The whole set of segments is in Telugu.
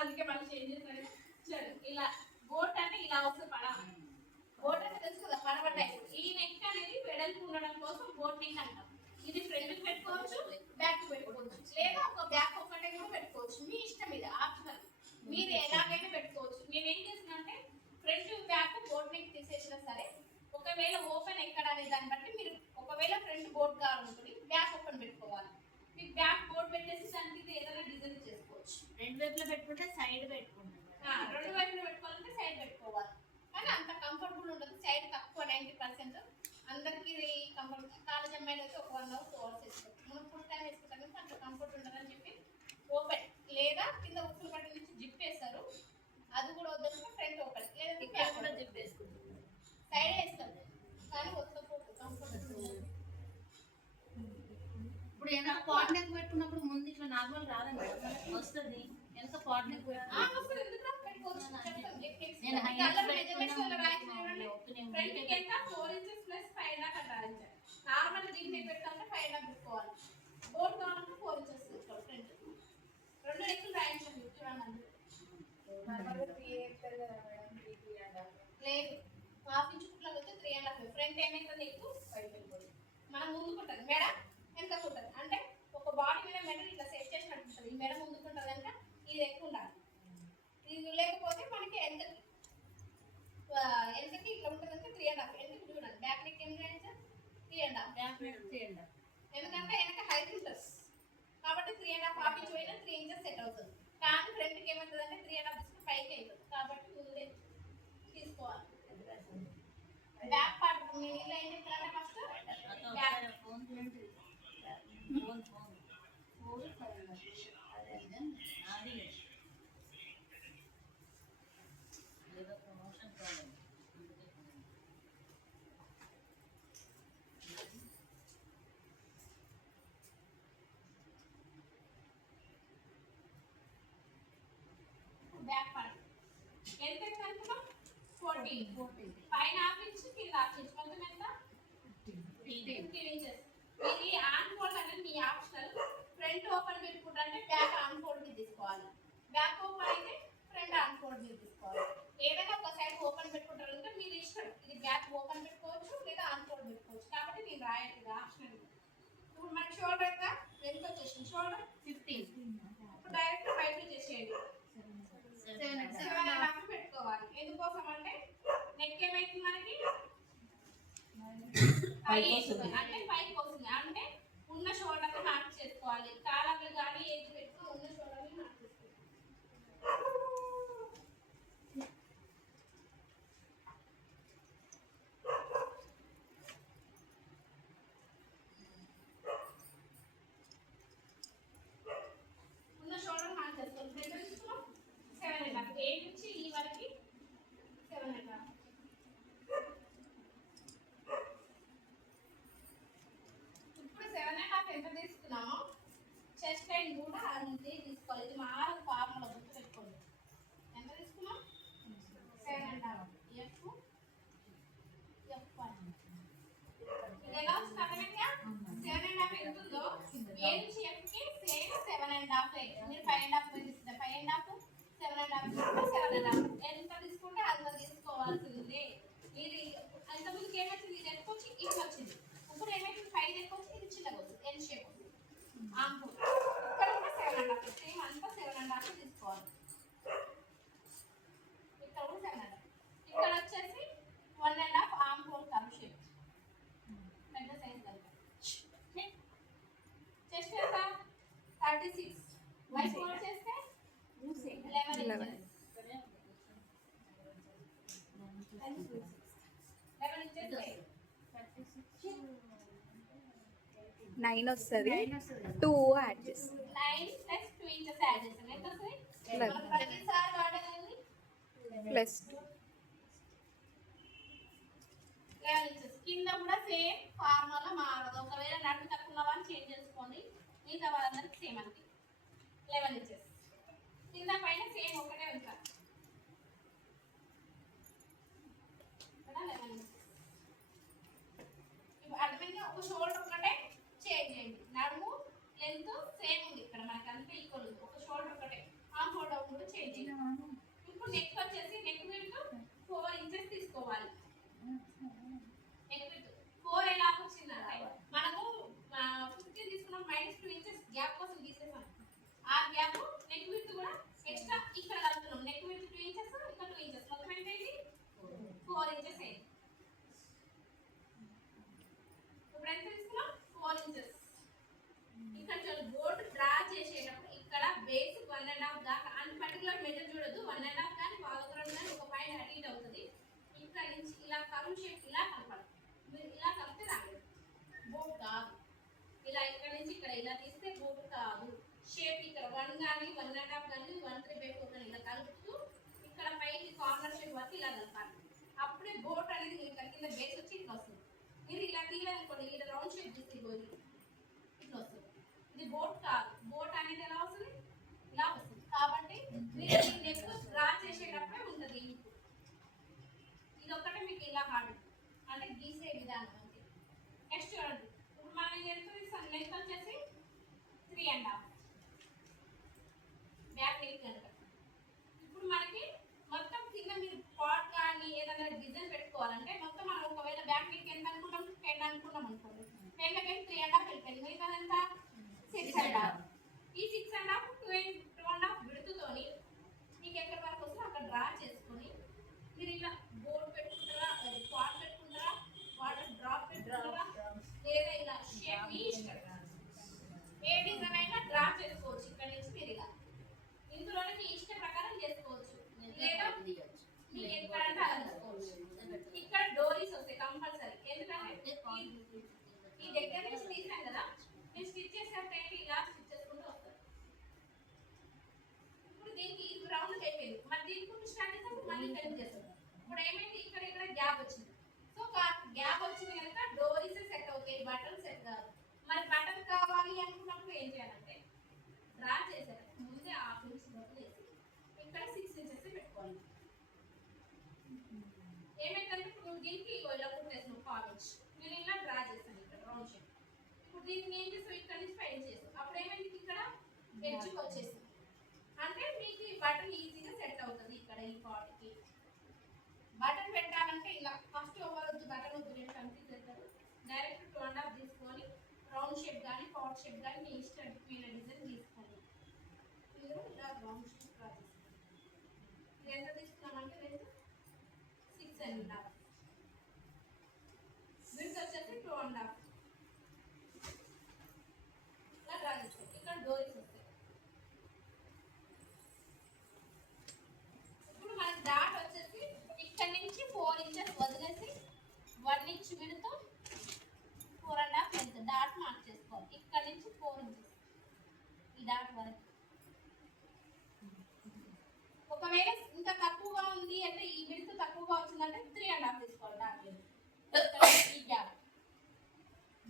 అందుకే మనం చేంజ్ చేస్తాను. చూడండి ఇలా బోట్ అంటే ఇలా వస్తుంది పడ. బోట్ అంటే తెలుసు కదా, పడవ టైప్. ఈ నెక్ అనేది వెడల్పు ఉండడం కోసం బోట్ నెక్ అంటాం. ఇది ఫ్రంట్ పెట్టుకోవచ్చు, బ్యాక్ పెట్టుకోవచ్చు, లేదా ఒక బ్యాక్ ఒకటే కూడా పెట్టుకోవచ్చు. మీ ఇష్టం, ఇది ఆప్షనల్. మీరు ఎలాగైనా పెట్టుకోవచ్చు. నేను ఏం చేసిన అంటే ఫ్రంట్ బ్యాక్ బోట్ నెక్ తీసేసినా సరే, ఒకవేళ ఓపెన్ ఎక్కడ అనే దాన్ని బట్టి మీరు ఒకవేళ ఫ్రంట్ బోర్డ్ కావాలనుకుని బ్యాక్ ఓపెన్ పెట్టుకోవాలి. మీకు బ్యాక్ బోర్డ్ పెట్టేసి దానికి ఏదైనా డిజైన్ చేసుకోవచ్చు. రెండు వైపులో పెట్టుకుంటే సైడ్ పెట్టుకుంటాం. రెండు వైపులో పెట్టుకోవాలంటే సైడ్ పెట్టుకోవాలి. కానీ అంత కంఫర్టబుల్ ఉండదు. సైడ్ తక్కువ 90%. అందరికీ కంఫర్ట్. కాలేజ్ అమ్మాయిలు అయితే ఒక 1 అవర్ 2 అవర్స్ వేసుకోవచ్చు. మనం ఫుల్ టైం వేసుకుంటాం కానీ అంత కంఫర్ట్ ఉండదని చెప్పి ఓపెన్ లేదా కింద ఉక్కులు పట్టి నుంచి జిప్ వేస్తారు. అది కూడా వద్దంటే ఫ్రంట్ ఓపెన్ లేదా ఇక్కడ కూడా జిప్ వేసుకుంటాం. సైడ్ వేస్తాం కానీ వద్దకపోతే కంఫర్టబుల్ ఉండదు. ఇప్పుడు ఏదైనా పాట్ నెక్ పెట్టుకున్నప్పుడు ముందు ఇట్లా నార్మల్ రాదండి, వస్తుంది. ఎంత పాట్ నెక్ నేను నార్మల్ దీన్ని పెట్టాలంటే 5 పెట్టుకోవాలి. బోర్డు కావాలంటే 4 ఇంచెస్ ఫ్రంట్. 2 నెక్కులు రాయించండి. లేదు, 1/2 ఇంచ్ కుట్ల వచ్చి 3.5. ఫ్రంట్ ఏమైతుంది ఎక్కువ పైకి వెళ్ళిపోతుంది. మనం ముందుకుంటుంది మెడ, వెనకకుంటుంది. అంటే ఒక బాడీ మీద మెడ ఇట్లా సెట్ చేసినట్టు ఉంటుంది. ఈ మెడ ముందుకుంటుంది కనుక ఇది ఎక్కువ ఉండాలి. ఇది లేకపోతే మనకి వెనకకి ఇట్లా ఉంటుంది కనుక 3.5. వెనకకి చూడండి, బ్యాక్ నెక్ ఏం రాయించా 3.5. ఎందుకంటే వెనక హైట్ ఉంటుంది కాబట్టి 3.5 ఇంచ్ పోయినా 3 ఇంచెస్ సెట్ అవుతుంది. కానీ ఫ్రంట్కి ఏమవుతుంది అంటే 3.5 తీసుకుని పైకి అవుతుంది. కాబట్టి ముందే తీసుకోవాలి. బ్యాక్ పార్ట్ నేను ఇలా ఏం చెప్తానంటే ఫస్ట్ ప్రమోషన్ కావాలి. బ్యాక్ పార్ట్ ఎంత అనుకున్నాం 14. పైన 1/2 ఇంచ్ కింద 1/2 ఇంచ్ మొత్తం ఎంత 15 ఇంచెస్. ఇది ఆన్ ఫోల్డ్ అనేది మీ ఆప్షనల్. ఫ్రంట్ ఓపెన్ పెట్టుకుంటే బ్యాక్ ఆన్ ఫోల్డ్ మీద తీసుకోవాలి. బ్యాక్ ఓపెన్ అయితే ఫ్రంట్ ఆన్ ఫోల్డ్ మీద తీసుకోవాలి. ఏదైనా ఒక సైడ్ ఓపెన్ పెట్టుకుంటారంటే మీరు ఇష్టం. ఇది బ్యాక్ ఓపెన్ పెట్టుకోవచ్చు లేదా ఆన్ ఫోల్డ్ పెట్టుకోవచ్చు. కాబట్టి నేను రాయట్లేదు, ఆప్షనల్. ఇప్పుడు మనకి షోల్డర్ ఎంత ఎంత వచ్చేసింది, షోల్డర్ 15. ఇప్పుడు డైరెక్ట్ బయట చేసేయండి. 7.5 పెట్టుకోవాలి. ఎందుకోసం అంటే నెక్ ఏమైతుంది మనకి అంటే పైకి వస్తుంది. అంటే ఉన్న షోల్డర్ మార్క్ చేసుకోవాలి. కాలర్లు కానీ ఏది పెట్టుకుని ఉన్న షోల్డర్ మార్క్ చేసుకోవాలి. ఉన్న షోల్డర్ మార్క్ చేసుకోవాలి. 7.5. ఏ నుంచి ఈ వరకు 7.5. ఇప్పుడు 7.5 ఎంత తీసుకున్నామో చెస్ట్ లైన్ కూడా అంతే తీసుకోవాలి. ఇది మామూలు ఫార్ములా గుర్తు పెట్టుకోండి. ఎంత తీసుకున్నాం 7.5. F1. ఇది ఎలా వచ్చింది అర్థమైందా? 7.5 ఎంత ఉందో ఏ నుంచి Fకి సేమ్ 7.5. మీరు 5.5 తీసుకుంటారు. 5.5 7.5 ఎంత తీసుకుంటే అంత తీసుకోవాల్సిందే. ఇది అంతకుముందుకు ఏమొచ్చింది, ఇది ఎక్కువ వచ్చి ఇది వచ్చింది. ఇప్పుడు ఏమైతుంది 5 ఎక్కువ వచ్చి ఇది చిన్నగా వస్తుంది, ఎన్ షేప్ వస్తుంది. ఇక్కడ కూడా 7.5 సేమ్ అంతా 7.5 తీసుకోవాలి. ఇక్కడ కూడా 7.5. ఇక్కడ వచ్చేసి 1.5 ఆర్మ్ హోల్ కర్వ్ షేప్ పెద్ద సైజ్ కనుక. చెస్ట్ ఎంత 36. వైపు చేస్తే 11 inches. 9 వస్తుంది. 2 యాడ్ చేస్తాం. 9 + 2 inches యాడ్ చేస్తాం. ఎంత వస్తుంది? ప్రతిసారి వాడేది +2. 11 inches. కింద కూడా సేమ్ ఫార్ములా మారదు. ఒకవేళ నడుము తక్కువ వాళ్ళని చేంజ్ చేసుకోండి. మిగతా వాళ్ళందరికీ సేమ్ అంతే 11 inches. కింద పైన సేమ్ ఒకటే ఉంటారు. ఇక్కడ 11 inches. ఇప్పుడు అర్థమైంది. ఒక షోల్డర్ ఒకటే చేంజ్ చేయండి. నడుము లెంత్ సేమ్ ఉంది ఇక్కడ. ఇప్పుడు నెక్ వచ్చేసి నెక్ విడ్త్ 4 ఇంచెస్ తీసుకోవాలి. నెక్ విడ్త్ 4 ఎలా వచ్చిందంటే మనము 15 తీసుకున్నాం -2 ఇంచెస్ గ్యాప్ కోసం తీసేసాం. ఆ గ్యాప్ నెక్ విడ్త్ కూడా ఎక్స్ట్రా ఇక్కడ కలుపుతున్నాం. నెక్ విడ్త్ 2 ఇంచెస్ ఇక్కడ 2 ఇంచెస్ మొత్తం ఎంత అయింది 4 ఇంచెస్ అయింది. ఇప్పుడు ఎంత తీసుకున్నాం 4 ఇంచెస్. ఇక్కడ చూడండి బోర్డ్ డ్రా చేసేటప్పుడు ఇక్కడ బేస్ 1.5 దాకా అంటే పర్టికులర్ మెజర్ చూడదు. 1.5 కానీ పావుతరం కానీ ఒక పాయింట్ అటు ఇటు అవుతుంది. ఇక్కడ నుంచి ఇలా కర్వ్ షేప్ ఇలా కలపాలి. మీరు ఇలా కలిపితే రాలేదు బోర్డ్ కాదు. ఇలా ఇక్కడ నుంచి ఇక్కడ ఇలా తీస్తే బోర్డ్ కాదు. షేప్ ఇక్కడ 1 కానీ 1.5 కానీ 1/3/4 కానీ ఇలా కలుపుతూ ఇక్కడ పైకి కార్నర్ షేప్ వరకు ఇలా కలపాలి. అప్పుడే బోర్డ్ అనేది ఇక్కడ కింద బేస్ వచ్చి ఇట్లా వస్తుంది. మీరు ఇలా తీయాలనుకోండి ఇలా రౌండ్ షేప్ తీస్తే ఇట్లా వస్తుంది. ఇది బోట్ కాదు. బోట్ అనేది ఎలా వస్తుంది ఇలా వస్తుంది. కాబట్టి మీరు ఈ నెక్ డ్రా చేసేటప్పుడే ఉంటుంది. ఇది ఒక్కటే మీకు ఇలా హార్డ్ అంటే గీసే విధానం అంతే. నెక్స్ట్ చూడండి ఇప్పుడు మనం ఎంత తీసాం లెంత్ వచ్చేసి 3.5 బ్యాక్ నెక్ కనుక. ఇప్పుడు మనకి మొత్తం కింద మీరు పాట్ కానీ ఏదైనా డిజైన్ పెట్టుకోవాలంటే మొత్తం మనం ఒకవేళ బ్యాక్ నెక్ ఎంత అనుకుంటాం 10 అనుకున్నాం అనుకోండి. 10 లకి 3.5 వెళ్ళిపోయింది. మిగతా ఎంత 6.5. ఈ 6.5 2.5 విడుతుతోని మీకు ఎక్కడి వరకు వస్తుందో అక్కడ డ్రా చేసుకొని మీరు ఇలా బోర్డ్ పెట్టుకుంటారా పాట్ పెట్టుకుంటారా వాటర్ డ్రాప్ పెట్టుకుంటారా లేదా ఇలా షేప్ మీ ఇష్టం ఏ డిజైన్ అయినా డ్రా చేసుకోవచ్చు. ఇక్కడ నుంచి మీరు ఇలా ఇందులోనే మీ ఇష్ట ప్రకారం చేసుకోవచ్చు లేదా మీకు ఎక్కడంటే అలా చేసుకోవచ్చు. ఇక్కడ డోరీస్ వస్తాయి కంపల్సరీ. ఎందుకంటే ఈ దగ్గర నుంచి తీసాం కదా మీరు స్టిచ్ చేసేటప్పుడు ఇలా స్టిచ్ చేసుకుంటూ వస్తారు. ఇప్పుడు దీనికి ఈ రౌండ్ అయిపోయింది. మరి దీనికి స్టార్ట్ చేసినప్పుడు మళ్ళీ కట్ చేస్తాం. ఇప్పుడు ఏమైంది ఇక్కడ ఇక్కడ గ్యాప్ వచ్చింది. సో గ్యాప్ వచ్చింది కనుక డోరీస్ సెట్ అవుతాయి బటన్ సెట్ కాదు. మరి బటన్ కావాలి అనుకున్నప్పుడు ఏం చేయాలంటే డ్రా చేసేటప్పుడు ముందే 1/2 ఇంచ్ వదిలేసి ఇక్కడ 6 ఇంచెస్ పెట్టుకోవాలి. ఏమైందంటే ఇప్పుడు నువ్వు దీనికి ఇలా కుట్టేసాను 1/2 ఇంచ్ నేను ఇలా డ్రా చేస్తాను ఇక్కడ రౌండ్ షేప్. ఇప్పుడు దీన్ని ఏం చేస్తావు ఇక్కడ నుంచి పైన చేస్తావు. అప్పుడు ఏమైంది ఇక్కడ ఎడ్జ్కి వచ్చేసింది. అంటే మీకు ఈ బటన్ ఈజీగా సెట్ అవుతుంది. ఇక్కడ ఈ పార్ట్కి బటన్ పెట్టాలంటే ఇలా ఫస్ట్ ఓవర్ వద్దు బటన్ వద్దు నేను కన్ఫ్యూజ్ చేస్తారు. డైరెక్ట్ 2.5 తీసుకొని రౌండ్ షేప్ కానీ పాట్ షేప్ కానీ మీ ఇష్టమైన డిజైన్ తీసుకోండి. మీరు ఇలా రౌండ్ షేప్ డ్రా చేస్తాను. ఇది ఎంత తీసుకున్నామంటే నేను 6.5 విడ్త్ వచ్చేసి 2.5 ఇలా డ్రా చేస్తాం. ఇక్కడ డోరీస్ వస్తాయి. ఇప్పుడు మన డాట్ వచ్చేసి ఇక్కడ నుంచి 4 ఇంచెస్ వదిలేసి 1 inch width 4.5 length dot mark చేసుకోవాలి. ఇక్కడ నుంచి 4 ఇంచెస్ ఈ డాట్ వరకు. ఒకవేళ ఇంకా తక్కువగా ఉంది అంటే ఈ విడ్త్ తక్కువగా వచ్చిందంటే 3.5 తీసుకోవాలి డాట్ ఈ గ్యాప్.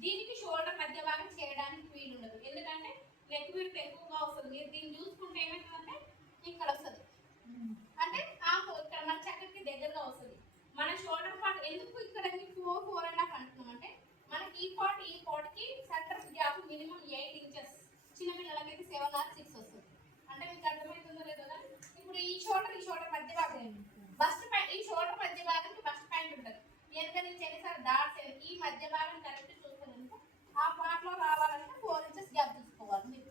దీనికి షోల్డర్ మధ్య భాగం చేయడానికి వీలు ఉండదు. ఎందుకంటే నెక్ విడ్త్ ఎక్కువగా వస్తుంది. మీరు దీన్ని చూసుకుంటే ఏమవుతుందంటే ఇక్కడ వస్తుంది అంటే ఇక్కడ మన చక్కకి దగ్గరగా వస్తుంది. మన షోల్డర్ పార్ట్ ఎందుకు ఇక్కడ 4.5 అంటున్నాం అంటే మనకి ఈ పార్ట్కి సెంటర్ గ్యాప్ మినిమం 8 ఇంచెస్. చిన్నపిల్లలకైతే 7 or 6 వస్తుంది. అంటే మీకు అర్థమవుతుందో లేదో కానీ ఇప్పుడు ఈ షోల్డర్ మధ్య భాగం బస్ట్ ప్యాంట్ ఈ షోల్డర్ మధ్య భాగానికి బస్ట్ ప్యాంట్ ఉంటుంది. వెనక నుంచి ఎన్నిసార్లు డాట్స్ ఈ మధ్య భాగం కరెక్ట్ చూసుకోవాలంటే ఆ పార్ట్లో రావాలంటే 4 ఇంచెస్ గ్యాప్ తీసుకోవాలి. మీరు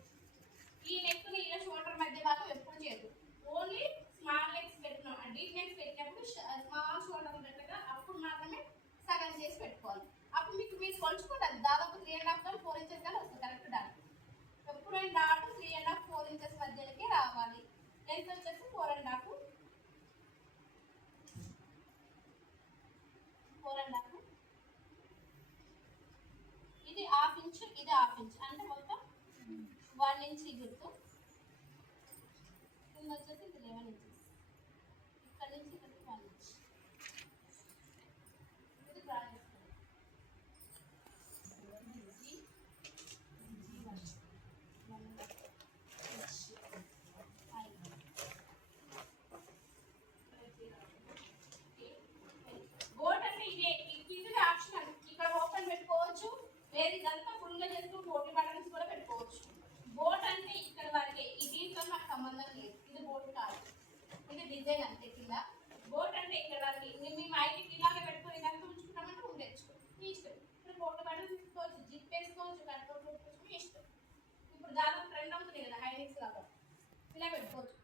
ఈ నెక్ని ఇలా షోల్డర్ మధ్య భాగం ఎప్పుడు చేయదు. ఓన్లీ స్మాల్ లెగ్స్ పెట్టినాం డీప్ నెక్స్ పెట్టినప్పుడు స్మాల్ షోల్డర్ పెట్టగా అప్పుడు మాత్రమే సగం చేసి పెట్టుకోవాలి. అప్పుడు మీకు మీరు కొలుచుకుంటారు దాదాపు 3.5 కానీ 4 ఇంచెస్ కానీ వస్తుంది కరెక్ట్ డాట్. ఎప్పుడైనా డాట్ 3.5 4 ఇంచెస్ మధ్యలోకి రావాలి. లెంత్ వచ్చేసి 4.5 ఇది 1/2 ఇంచ్ ఇది 1/2 ఇంచ్ అంటే మొత్తం 1 ఇంచ్ గుర్తు. కింద వచ్చేసి ఇది 11 ఇంచెస్. ఇక్కడ నుంచి ఇక్కడికి 1 ఇంచ్. ఇది డ్రా చేసుకోండి. బోట్ అంటే ఇదే ఇది ఆప్షనల్. ఇక్కడ ఓపెన్ పెట్టుకోవచ్చు. వేరే ఇదంతా ఫుల్గా చేస్తూ బోట్ బటన్స్ కూడా పెట్టుకోవచ్చు. బోట్ అంటే ఇక్కడ వరకే. ఈ దీంతో నాకు సంబంధం లేదు. ఇది బోట్ కాదు. ఇదే అంతే కింద బోట్ అంటే ఇక్కడ మేము ఐటీకి ఇలాగే పెట్టుకొని ఇదంతా ఉంచుకున్నామంటే ఉండొచ్చు మీ ఇష్టం ఇప్పుడు బోట్ బట్టలు తీసుకోవచ్చు జిప్ వేసుకోవచ్చు కట్టుకోవచ్చు మీ ఇష్టం ఇప్పుడు దాదాపు ట్రెండ్ అవుతుంది కదా హైనెక్స్ లాగా ఇలా పెట్టుకోవచ్చు